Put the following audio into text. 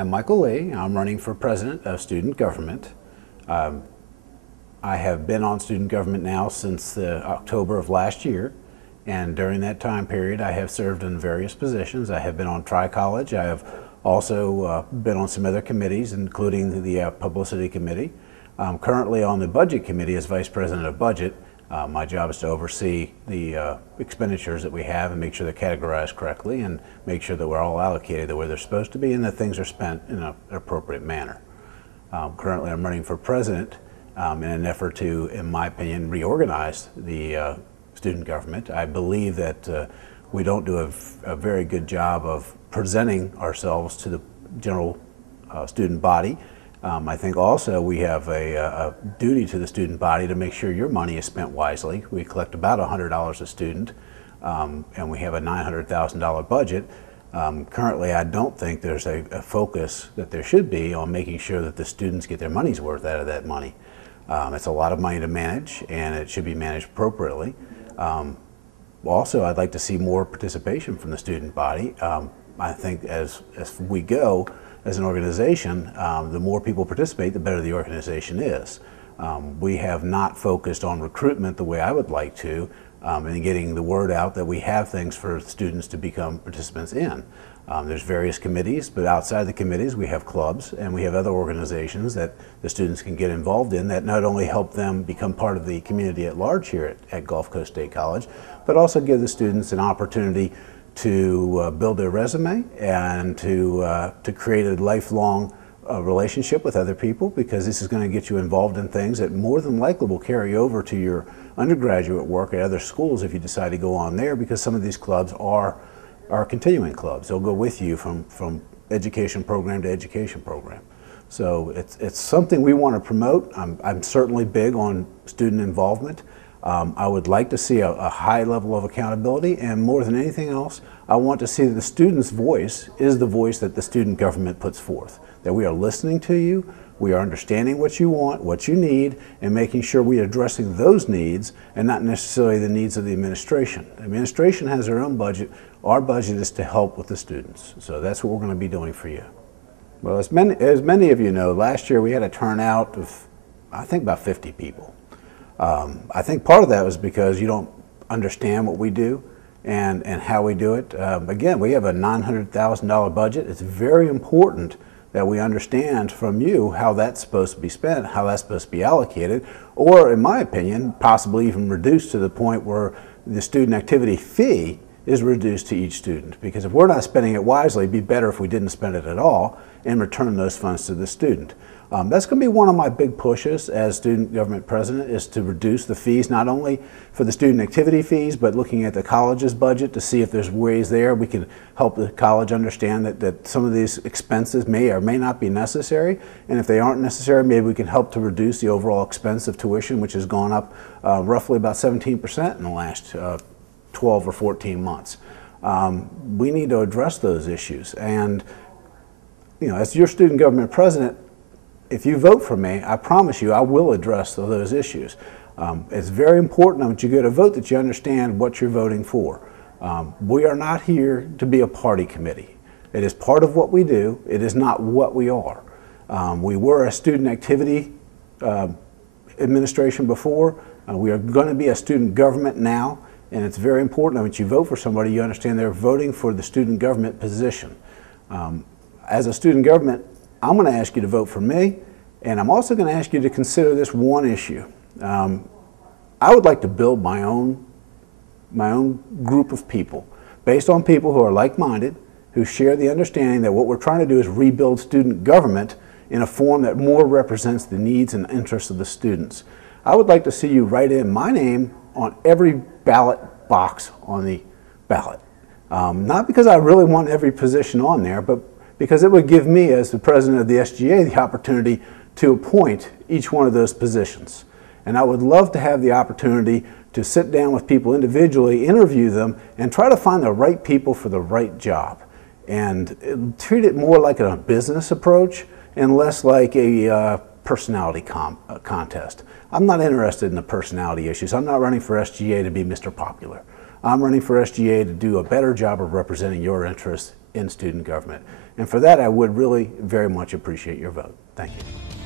I'm Michael Lee. I'm running for president of student government. I have been on student government now since October of last year, and during that time period I have served in various positions. I have been on Tri-College. I have also been on some other committees, including the Publicity Committee. I'm currently on the Budget Committee as Vice President of Budget. My job is to oversee the expenditures that we have and make sure they're categorized correctly and make sure that we're all allocated the way they're supposed to be and that things are spent in an appropriate manner. Currently I'm running for president in an effort to, in my opinion, reorganize the student government. I believe that we don't do a very good job of presenting ourselves to the general student body. I think also we have a duty to the student body to make sure your money is spent wisely. We collect about $100 a student, and we have a $900,000 budget. Currently, I don't think there's a focus that there should be on making sure that the students get their money's worth out of that money. It's a lot of money to manage, and it should be managed appropriately. Also, I'd like to see more participation from the student body. I think as we go, as an organization, the more people participate, the better the organization is. We have not focused on recruitment the way I would like to, and getting the word out that we have things for students to become participants in. There's various committees, but outside the committees we have clubs and we have other organizations that the students can get involved in that not only help them become part of the community at large here at Gulf Coast State College, but also give the students an opportunity to build their resume and to create a lifelong relationship with other people, because this is going to get you involved in things that more than likely will carry over to your undergraduate work at other schools if you decide to go on there, because some of these clubs are continuing clubs. They'll go with you from education program to education program. So it's something we want to promote. I'm certainly big on student involvement. I would like to see a high level of accountability, and more than anything else, I want to see that the student's voice is the voice that the student government puts forth. That we are listening to you, we are understanding what you want, what you need, and making sure we are addressing those needs and not necessarily the needs of the administration. The administration has their own budget. Our budget is to help with the students. So that's what we're going to be doing for you. Well, as many of you know, last year we had a turnout of, I think, about 50 people. I think part of that was because you don't understand what we do and how we do it. Again, we have a $900,000 budget. It's very important that we understand from you how that's supposed to be spent, how that's supposed to be allocated, or in my opinion, possibly even reduced to the point where the student activity fee is reduced to each student. Because if we're not spending it wisely, it'd be better if we didn't spend it at all and return those funds to the student. That's going to be one of my big pushes as student government president, is to reduce the fees, not only for the student activity fees, but looking at the college's budget to see if there's ways there we can help the college understand that some of these expenses may or may not be necessary. And if they aren't necessary, maybe we can help to reduce the overall expense of tuition, which has gone up roughly about 17% in the last 12 or 14 months. We need to address those issues. And as your student government president, if you vote for me, I promise you I will address those issues. It's very important when you go to vote that you understand what you're voting for. We are not here to be a party committee. It is part of what we do. It is not what we are. We were a student activity administration before. We are going to be a student government now, and it's very important that when you vote for somebody, you understand they're voting for the student government position. As a student government, I'm going to ask you to vote for me, and I'm also going to ask you to consider this one issue. I would like to build my own group of people, based on people who are like-minded, who share the understanding that what we're trying to do is rebuild student government in a form that more represents the needs and interests of the students. I would like to see you write in my name on every ballot box on the ballot. Not because I really want every position on there, but because it would give me, as the president of the SGA, the opportunity to appoint each one of those positions. And I would love to have the opportunity to sit down with people individually, interview them, and try to find the right people for the right job. And treat it more like a business approach and less like a personality contest. I'm not interested in the personality issues. I'm not running for SGA to be Mr. Popular. I'm running for SGA to do a better job of representing your interests in student government. And for that, I would really very much appreciate your vote. Thank you.